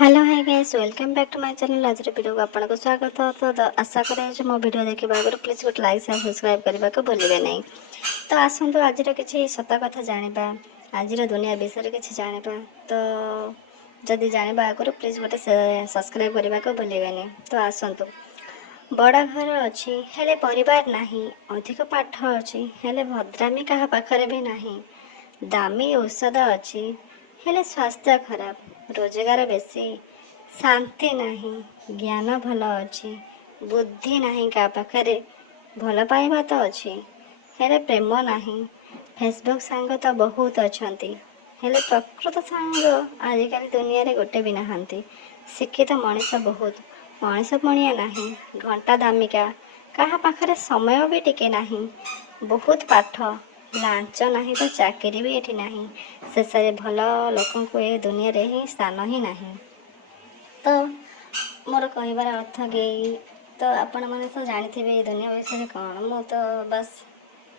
Hello hi guys, welcome back to my channel. आज video को आपको स्वागत हो। तो आशा करे मो वीडियो देखा आगे प्लीज गोटे लाइक शेयर सब्सक्राइब करने को भूलिए नहीं। तो आसतु आज किसी सत कथा जाना, आज दुनिया विषय किसी जाना। तो जदि जाना आगु प्लीज गोटे सब्सक्राइब करने को भूलिए नहीं। तो आसतु बड़ घर अच्छी हेले परिवार नहीं, अधिक पाठ अच्छी हेले भद्रामी क्या पाखरे भी नहीं, दामी औषध अच्छी हेले स्वास्थ्य खराब, रोजगार बेसी शांति नहीं, ज्ञान भल अच्छी बुद्धि नहीं क्या पाखरे, भल पाइबा तो अच्छी हेले प्रेम नहीं, फेसबुक सांग तो बहुत अच्छा हेले प्रकृत सांग आजिकल दुनिया रे गोटे भी नहांती। शिक्षित मनीष बहुत, मनीष पणिया नहीं, घंटा दामिका क्या पाखरे समय भी टिके नहीं, बहुत पाठ लांच नहीं तो चाकरी भी एठी नहीं, शेष भल लोक को ए दुनिया रे ही स्थान ही नहीं। तो मोर कहबार अर्थ कि तो आपण मैंने तो जानते ये दुनिया विषय कौन, मु तो बस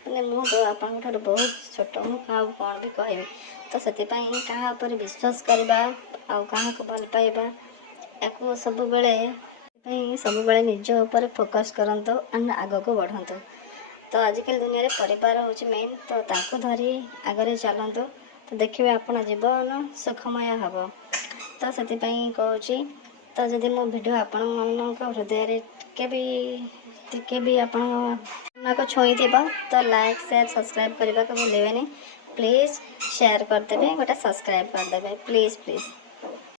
मैंने मु तो आप बहुत छोट, मु क्या कौन भी कहबी। तो से क्या विश्वास करवा आउ क्या भल पाइबा या सब निज ऊपर फोकस करंतु आग को बढ़ंतु। तो आजिकल दुनिया रे परिवार हूँ मेन, तो ताकू धरी आगे चलतु। तो देखिए आपण जीवन सुखमय हम। तो से कहूँ तो जदि मो वीडियो आपण हृदय टिके भी आपण को छुई थी तो लाइक शेयर सब्सक्राइब करने को भूलें। प्लीज़ शेयर करदे, गोटे सब्सक्राइब करदे प्लीज़ प्लीज़।